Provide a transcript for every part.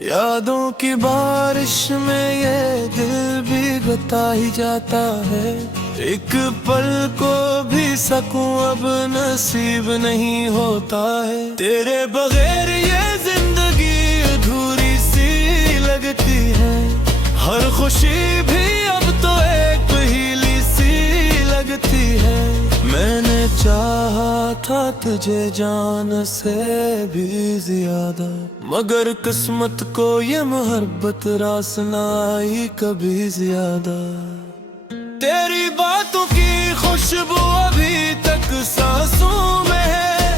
यादों की बारिश में ये दिल भीगता ही जाता है। एक पल को भी सकूं अब नसीब नहीं होता है। तेरे बगैर ये जिंदगी अधूरी सी लगती है। हर खुशी भी अब तो एक पहेली सी लगती है। मैंने चाहा था तुझे जान से भी ज्यादा, मगर किस्मत को ये मोहब्बत रास ना आई कभी ज्यादा। तेरी बातों की खुशबू अभी तक सांसों में है।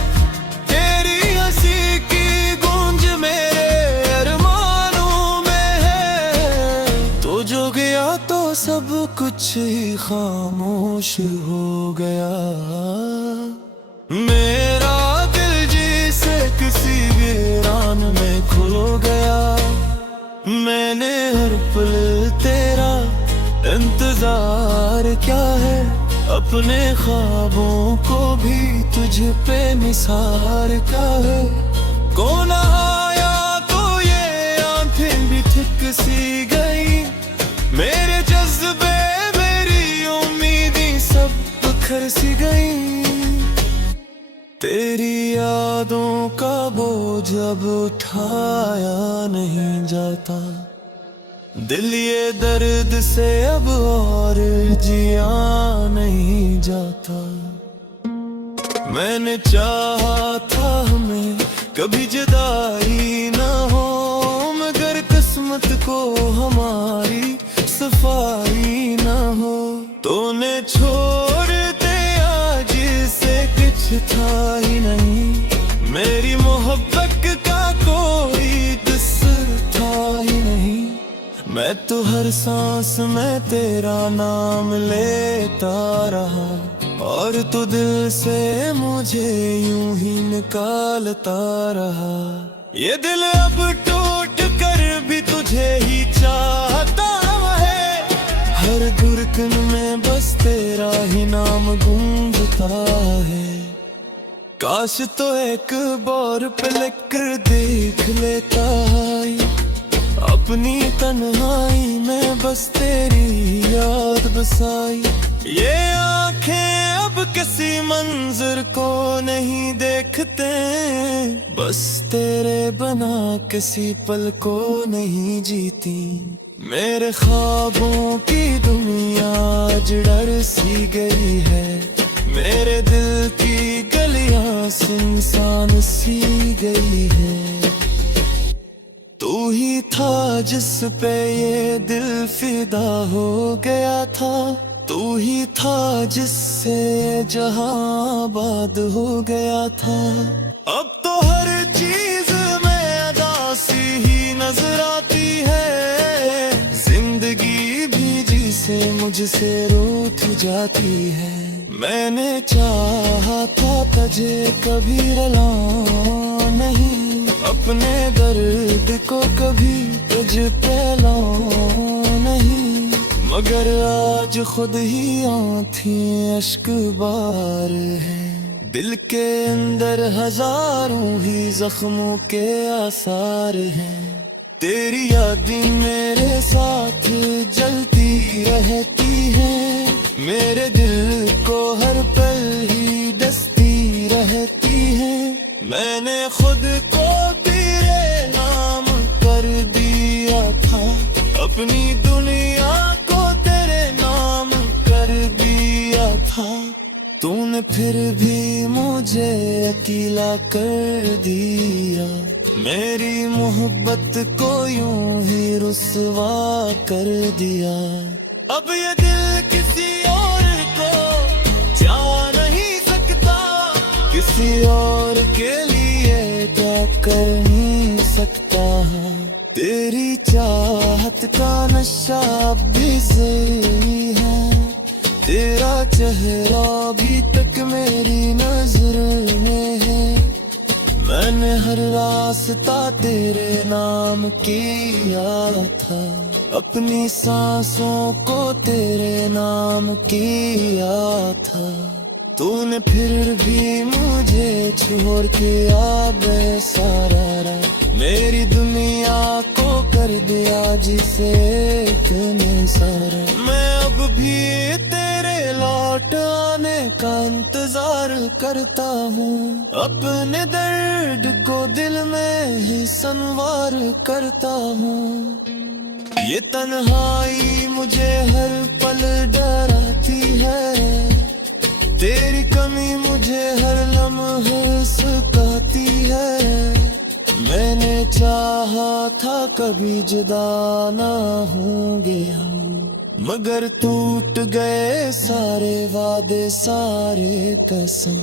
तेरी हंसी की गूंज मेरे अरमानों में है। तो जो गया तो सब कुछ ही खामोश हो गया। मेरा दिल जिसे किसी वीरान में खो गया। मैंने हर पल तेरा इंतजार क्या है। अपने ख्वाबों को भी तुझ पे निसार क्या है। कौन आया तो ये आंखें भी थिक सी गई। मेरे जज्बे मेरी उम्मीदें सब बिखर सी गई। तेरी यादों का बोझ अब उठाया नहीं जाता। दिल ये दर्द से अब और जिया नहीं जाता। मैंने चाहा था हमें कभी जुदाई ना हो, मगर किस्मत को हमारी सफाई ना हो। तूने छोड़ते आज से कुछ था ही नहीं। मेरी मोहब्बत का कोई दुस्र था ही नहीं। मैं तो हर सांस में तेरा नाम लेता रहा, और तू दिल से मुझे यूं ही निकालता रहा। ये दिल अब टूट कर भी तुझे ही चाहता है। हर धड़कन में बस तेरा ही नाम गूंजता है। काश तो एक बार पलट कर देख लेता अपनी तन्हाई में बस तेरी याद बसाई। ये आंखें अब किसी मंजर को नहीं देखते, बस तेरे बना किसी पल को नहीं जीती। मेरे ख्वाबों की दुनिया आज डर सी गई है। मेरे दिल की गलियां सुनसान सी गई है। तू ही था जिस पे ये दिल फिदा हो गया था। तू ही था जिससे जहां आबाद हो गया था। अब तो हर चीज में अदासी ही नजर आती है। जिंदगी भी जिसे मुझसे रूठ जाती है। मैंने चाहा था तुझे कभी रुलाऊं नहीं, अपने दर्द को कभी तुझ पे लाऊं नहीं। मगर आज खुद ही आंखें अश्क बार है। दिल के अंदर हजारों ही जख्मों के आसार हैं। तेरी यादें मेरे साथ जलती रहती हैं। मेरे दिल को हर पल ही डसती रहती हैं। मैंने खुद को तेरे नाम कर दिया था। अपनी दुनिया को तेरे नाम कर दिया था। तूने फिर भी मुझे अकेला कर दिया। मेरी मोहब्बत को यूं ही रुसवा कर दिया। अब ये दिल किसी और को चाह नहीं सकता। किसी और के लिए क्या कर नहीं सकता। तेरी चाहत का नशा भी ज़रूरी है। तेरा चेहरा भी तक मेरी नजर में है। मैंने हर रास्ता तेरे नाम किया था। अपनी सांसों को तेरे नाम किया था। तूने फिर भी मुझे छोड़ के आ गए सारा। मेरी दुनिया को दिया जिसे इतने सारे। मैं अब भी तेरे लौट आने का इंतजार करता हूँ, अपने दर्द को दिल में ही संवार करता हूँ। ये तन्हाई मुझे हर पल डराती है, तेरी कमी मुझे हर लम्हे सताती है। मैंने चाहा था कभी जुदा ना होंगे हम, मगर टूट गए सारे वादे सारे कसम।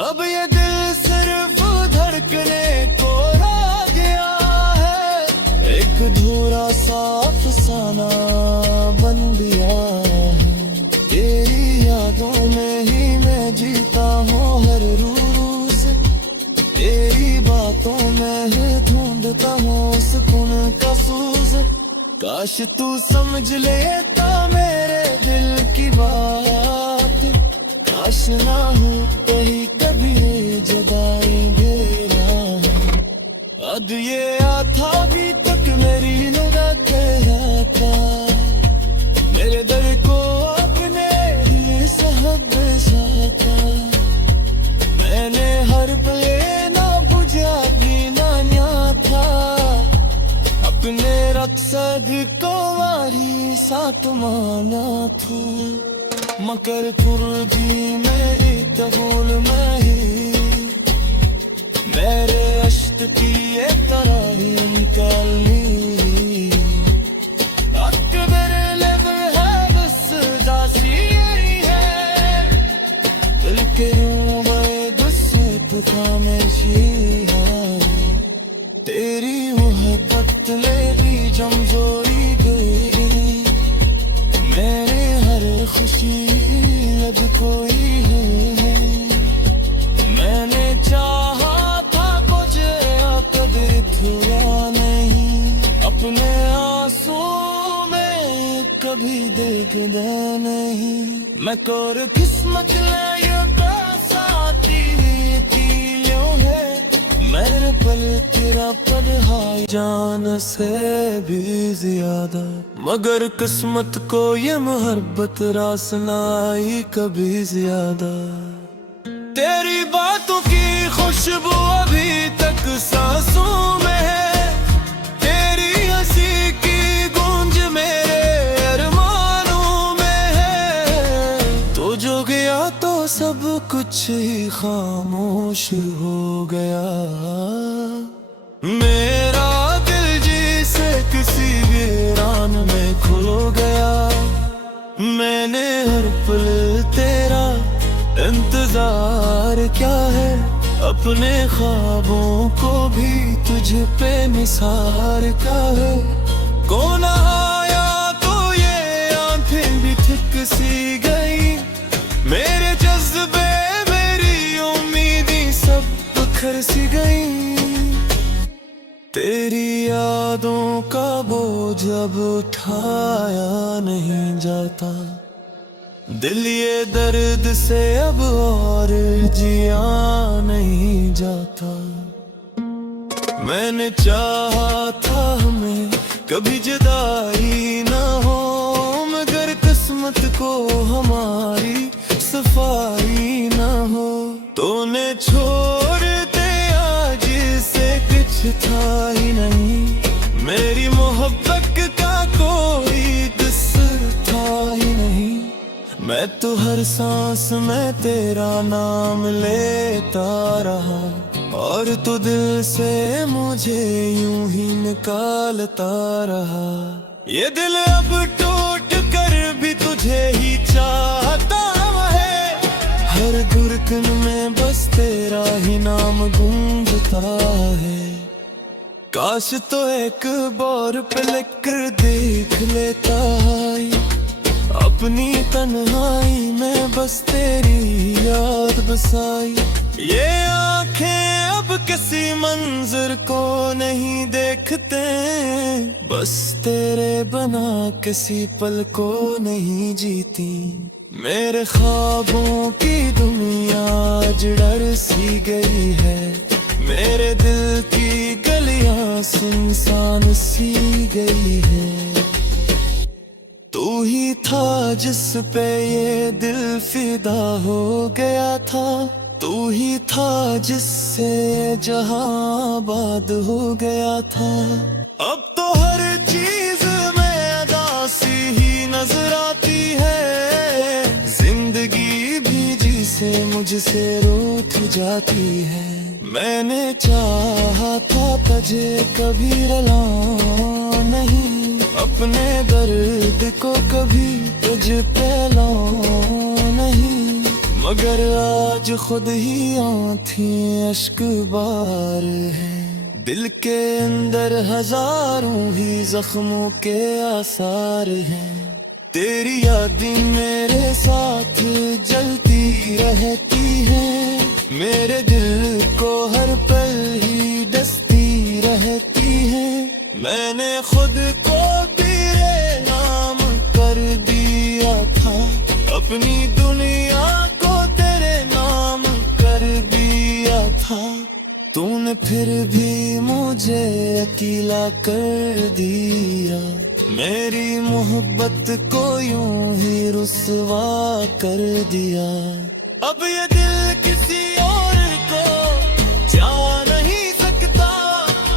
अब ये दिल सिर्फ धड़कने को रह गया है, एक अधूरा सा अफसाना बन गया है। तेरी यादों में ही मैं जीता हूँ हर रोज, तेरी बातों में ही ढूंढता हूँ सुकून का सूज। काश तू समझ लेता मेरे दिल की बात, काश ना हो कहीं कभी जुदाई गिरा। अब ये आता भी तक मेरी निगाह तेरा था, मेरे दर को अपने ही साहब साथा। मैंने हर पले ना बुझा भी ना न्या था, अपने रक्सद को वारी साथ माना थू। मकर भी मेरी तबूल में ही, मेरे अश्क की ये तरह ही निकली। तेरी मोहब्बत मेरी जमजोरी गई, मेरे हर खुशी अब कोई है। मैंने चाहा था कुछ कभी छुआ नहीं, अपने आंसू में कभी देख दे नहीं। मैं कोर किस्मत ले बरसाती थी यूं है, मेरे पल तेरा पढ़ाई जान से भी ज्यादा। मगर किस्मत को ये मोहब्बत रास ना आई कभी ज्यादा। तेरी बातों की खुशबू अभी तक सांसों में है, तेरी हंसी की गूंज मेरे अरमानों में है। तो जो गया तो सब कुछ ही खामोश हो गया, मेरा दिल जिसे किसी वीरान में खो गया। मैंने हर पल तेरा इंतजार क्या है, अपने ख्वाबों को भी तुझ पे निसार क्या है। कौन आया तो ये आंखें भी थिक सी गई, मेरे जज्बे मेरी उम्मीदें सब बिखर सी गई। तेरी यादों का बोझ अब उठाया नहीं जाता, दिल ये दर्द से अब और जिया नहीं जाता। मैंने चाहा था हमें कभी जुदाई ना हो, मगर किस्मत को हमारी सफाई ना हो। तूने छोड़ते आज से कुछ था ही नहीं, मेरी मोहब्बत का कोई किस्सा था ही नहीं। मैं तो हर सांस में तेरा नाम लेता रहा, और तू दिल से मुझे यूं ही निकालता रहा। ये दिल अब टूट कर भी तुझे ही चाहता है, हर धड़कन में बस तेरा ही नाम गूंजता है। काश तो एक बार पलट कर देख लेता अपनी तन्हाई में बस तेरी याद बसाई। ये आंखें अब किसी मंजर को नहीं देखते, बस तेरे बना किसी पल को नहीं जीती। मेरे ख्वाबों की दुनिया आज डर सी गई है, मेरे दिल की गलियां सुनसान सी गई है। तू ही था जिस पे ये दिल फिदा हो गया था, तू ही था जिससे जहां आबाद हो गया था। अब तो हर चीज में अदासी ही नजर आती है, जिंदगी भी जिसे मुझसे रूठ जाती है। मैंने चाहा था तुझे कभी रुलाऊं नहीं, अपने दर्द को कभी तुझ पे लाऊं नहीं, मगर आज खुद ही आंखें अश्क बार है। दिल के अंदर हजारों ही जख्मों के आसार हैं, तेरी यादें मेरे साथ जलती रहती हैं, मेरे दिल को हर पल ही डसती रहती हैं। मैंने खुद को तेरे नाम कर दिया था, अपनी दुनिया को तेरे नाम कर दिया था। तूने फिर भी मुझे अकेला कर दिया, मेरी मोहब्बत को यूं ही रुसवा कर दिया। अब ये दिल किसी और को चाह नहीं सकता,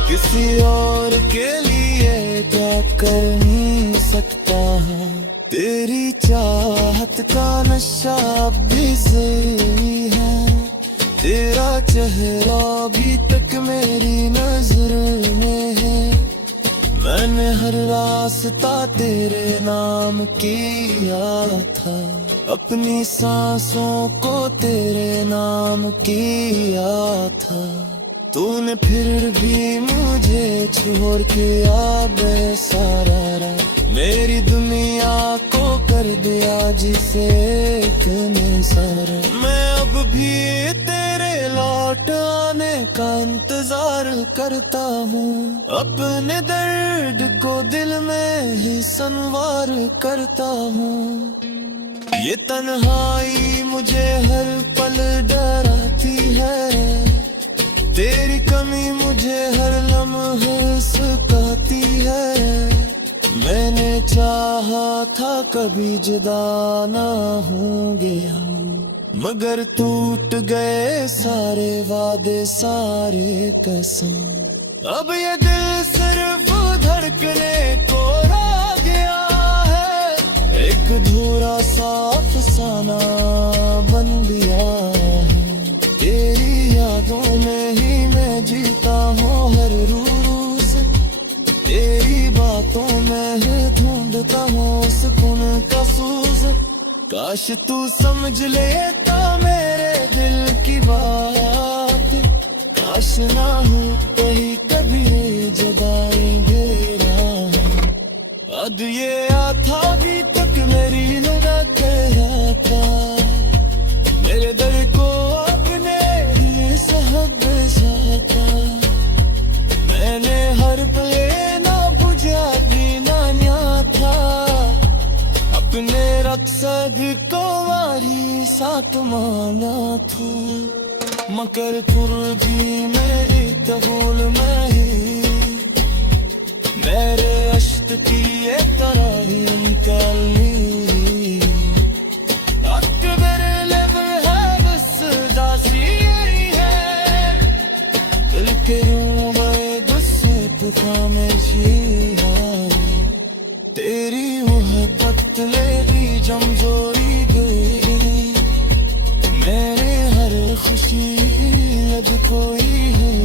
किसी और के लिए क्या कर नहीं सकता। तेरी चाहत का नशा भी ज़रूरी है, तेरा चेहरा अभी तक मेरी नजर में है। मैंने हर रास्ता तेरे नाम किया था, अपनी सांसों को तेरे नाम किया था। तूने फिर भी मुझे छोड़ के आ बेसहारा, मेरी दुनिया को कर दिया जिसे एक निसारा। मैं अब भी तेरे लौट आने का इंतजार करता हूँ, अपने दर्द को दिल में ही संवार करता हूँ। ये तन्हाई मुझे हर पल डराती है, तेरी कमी मुझे हर लम्हे सताती है। मैंने चाहा था कभी जुदा ना होंगे हम, मगर टूट गए सारे वादे सारे कसम। अब ये दिल सिर्फ धड़कने को रह गया है, एक अधूरा सा अफसाना बन गया है। तेरी यादों में ही मैं जीता हूँ हर रोज, तेरी बातों में ही ढूंढता हूँ सुकून का सूज। काश तू समझ लेता मेरे दिल की बात, काश ना हो कहीं कभी जगाएंगे रात। अब ये आता भी तक मेरी लगा गया था, मेरे दिल को अपने ही सहब जाता। मैंने हर पले ना बुझा दीना न्या था, अपने रक्सद को वारी साथ माना था। मकर पुर भी मेरी कबूल में ही, मेरे अश्क की ये तरह ही निकली। अकबर लब है बस दासी है, दिल के यूं गए गुस्से पे खामोशी है। तेरी मोहब्बत लेगी जमजोरी गई, मेरे हर खुशी अब कोई है।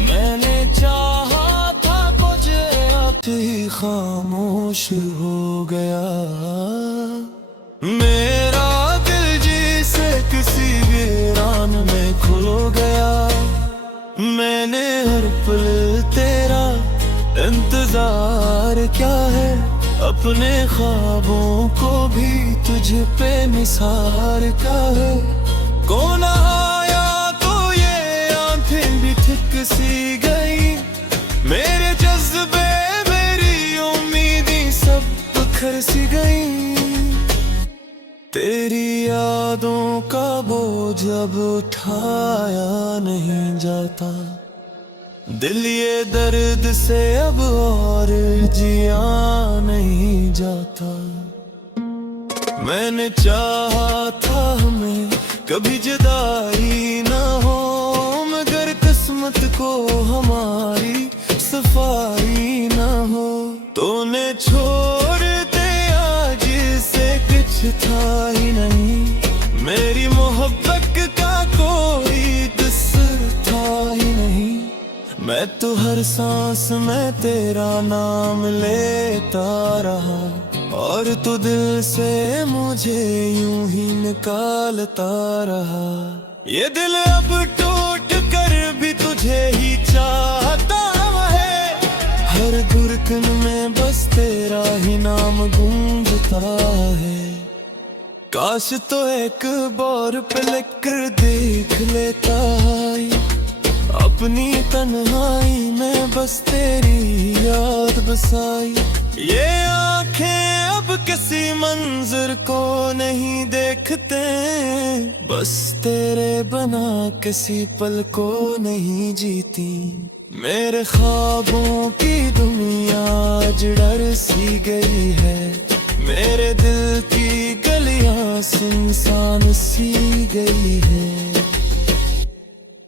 मैंने चाहा था कुछ अब ही खामोश हो गया। मेरा दिल जिसे किसी वीरान में खो गया, मैंने हर पल तेरा इंतजार क्या है, अपने ख्वाबों को भी तुझ पे निसार क्या है। कौन आया तो ये आंखें भी थिक सी गई, मेरे जज्बे मेरी उम्मीदें सब बिखर सी गई। तेरी यादों का बोझ अब उठाया नहीं जाता, दिल ये दर्द से अब और जिया नहीं जाता। मैंने चाहा था हमें कभी जुदाई ना हो, मगर किस्मत को हमारी सफाई ना हो। तूने छोड़ते आज से कुछ था ही नहीं, मेरी मोहब्बत का कोई किस्सा था ही नहीं। मैं तो हर सांस में तेरा नाम लेता रहा, और तू दिल से मुझे यूं ही निकालता रहा। ये दिल अब टूट कर भी तुझे ही चाहता है, हर धड़कन में बस तेरा ही नाम गूंजता है। काश तो एक बार पलट कर देख लेता अपनी तन्हाई में बस तेरी याद बसाई। ये आंखें अब किसी मंजर को नहीं देखते, बस तेरे बना किसी पल को नहीं जीती। मेरे ख्वाबों की दुनिया आज डर सी गई है, मेरे दिल की गलियां सुनसान सी गई है।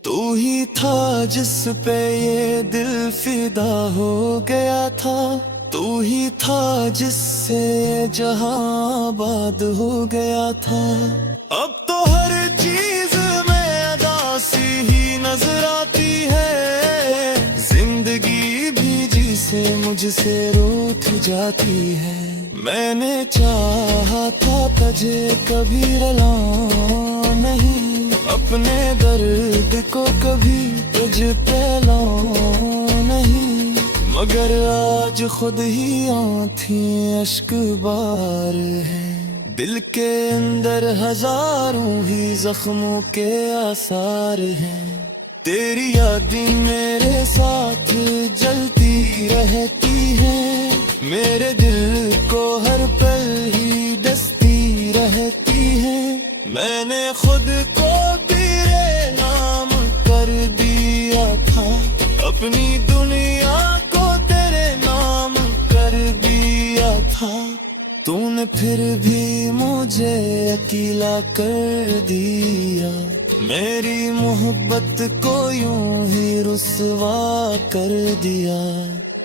तू ही था जिस पे ये दिल फिदा हो गया था, तू ही था जिससे जहां आबाद हो गया था। अब तो हर चीज में अदासी ही नजर आती है, जिंदगी भी जिसे मुझसे रूठ जाती है। मैंने चाहा था तुझे कभी रुलाऊं नहीं, अपने दर्द को कभी तुझ पे लाऊं नहीं, मगर आज खुद ही आँखें अश्क बार है। दिल के अंदर हजारों ही जख्मों के आसार हैं, तेरी यादें मेरे साथ जलती रहती हैं, मेरे दिल को हर पल ही डसती रहती हैं। मैंने खुद को तेरे नाम कर दिया था, अपनी दुनिया को तेरे नाम कर दिया था। तूने फिर भी मुझे अकेला कर दिया, मेरी मोहब्बत को यूं ही रुसवा कर दिया।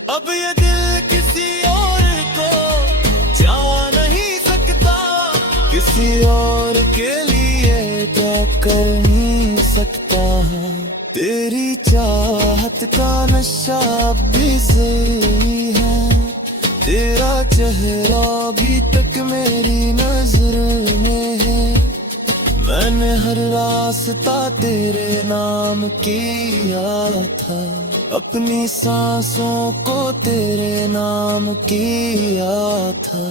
अब ये दिल किसी और को चाह नहीं सकता, किसी और के लिए क्या कर नहीं सकता। तेरी चाहत का नशा भी सही है, तेरा चेहरा भी तक मेरी नजर में है। मैंने हर रास्ता तेरे नाम किया था, अपनी सांसों को तेरे नाम किया था।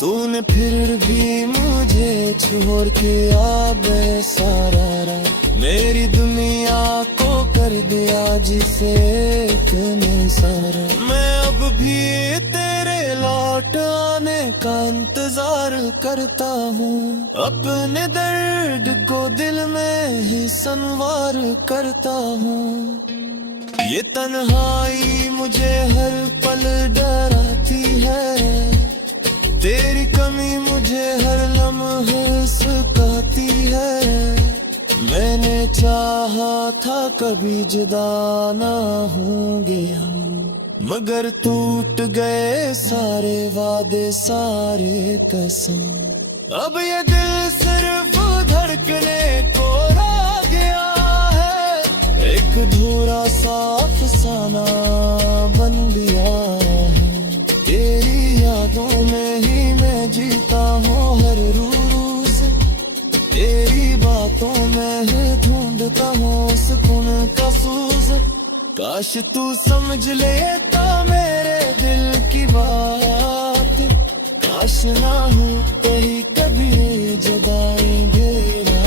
तूने फिर भी मुझे छोड़ के आ बेसहारा, मेरी दुनिया को कर दिया जिसे तूने सारा। मैं अब भी तेरे लौट आने का इंतजार करता हूँ, अपने दर्द को दिल में ही संवार करता हूँ। ये तन्हाई मुझे हर पल डराती है, तेरी कमी मुझे हर लम्हे सताती है। मैंने चाहा था कभी जुदा ना होंगे हम, मगर टूट गए सारे वादे सारे कसम। अब ये दिल सिर्फ धड़कने को रह गया है, एक धूरा सा अफसाना बन गया है। तेरी यादों में ही मैं जीता हूँ हर रोज, तेरी बातों में ही ढूंढता हूँ सुकून का सूज। काश तू समझ लेता मेरे दिल की बात, काश ना हो कहीं कभी जगाएंगे ना।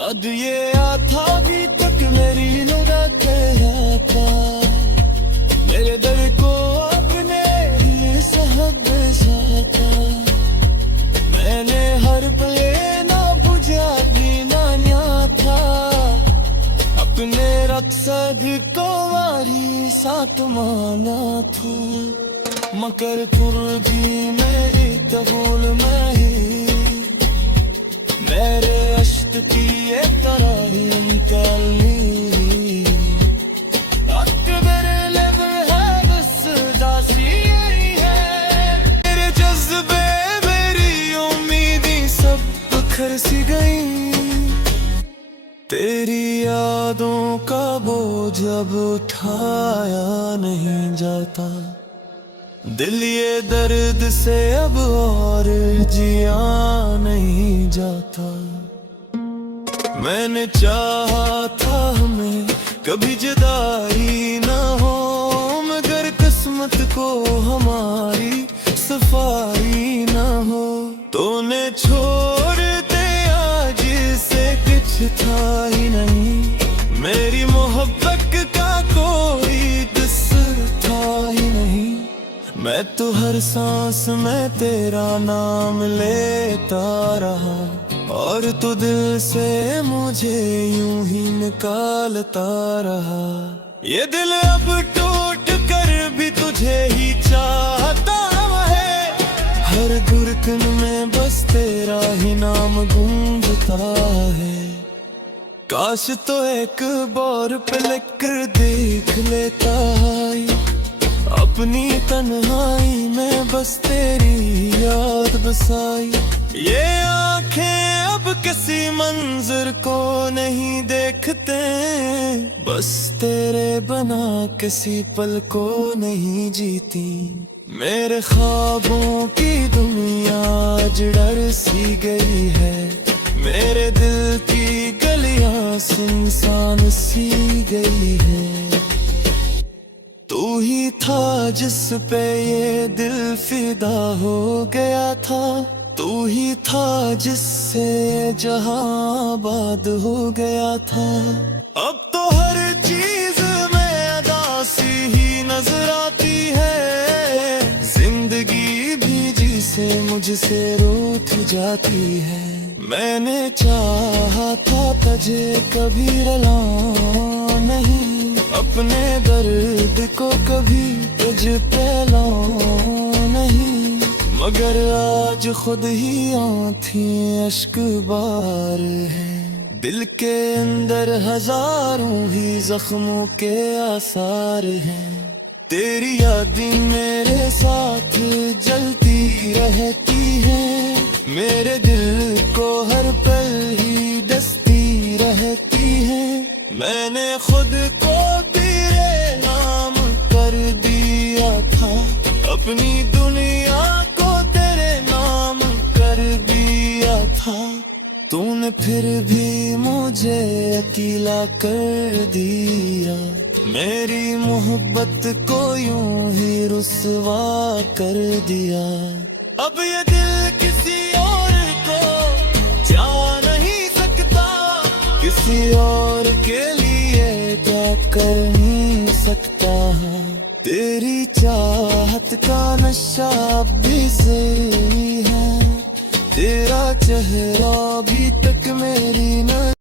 अब ये आता भी तक मेरी लुढ़ा गया था, मेरे दिल को अपने ही सहब जाता। मैंने यारी साथ माना तू मकर भी मेरी कबूल में ही मेरे अश्क की ये तरह ही निकलनी मेरे लब है बस दासी यही है मेरे जज्बे मेरी उम्मीदें सब बिखर सी गई तेरी यादों का बोझ अब उठाया नहीं जाता दिल ये दर्द से अब और जिया नहीं जाता मैंने चाहा था हमें कभी जुदाई न हो मगर किस्मत को हमारी सफाई न हो तूने छोड़ते आज से कुछ था ही नहीं मेरी मोहब्बत का कोई किस्सा था ही नहीं मैं तो हर सांस में तेरा नाम लेता रहा और तू दिल से मुझे यूं ही निकालता रहा ये दिल अब टूट कर भी तुझे ही चाहता है हर धड़कन में बस तेरा ही नाम गूंजता है काश तो एक बार पलट कर देख लेता अपनी तन्हाई में बस तेरी याद बसाई ये आंखें अब किसी मंजर को नहीं देखते बस तेरे बना किसी पल को नहीं जीती मेरे ख्वाबों की दुनिया आज डर सी गई है मेरे दिल की गलियां सुनसान सी गई है तू ही था जिस पे ये दिल फिदा हो गया था तू ही था जिससे जहां आबाद हो गया था अब तो हर चीज में अदासी ही नजर आती है जिंदगी भी जिसे मुझसे रूठ जाती है मैंने चाहा था तुझे कभी रुलाऊं नहीं अपने दर्द को कभी तुझ पे लाऊं नहीं मगर आज खुद ही आंखें अश्क बार है दिल के अंदर हजारों ही जख्मों के आसार हैं तेरी यादें मेरे साथ जलती रहती हैं मेरे दिल को हर पल ही डसती रहती हैं मैंने खुद को तेरे नाम कर दिया था अपनी दुनिया को तेरे नाम कर दिया था तूने फिर भी मुझे अकेला कर दिया मेरी मोहब्बत को यूं ही रुसवा कर दिया अब ये दिल किसी और को चाह नहीं सकता किसी और के लिए क्या कर नहीं सकता तेरी चाहत का नशा भी सही है तेरा चेहरा भी तक मेरी न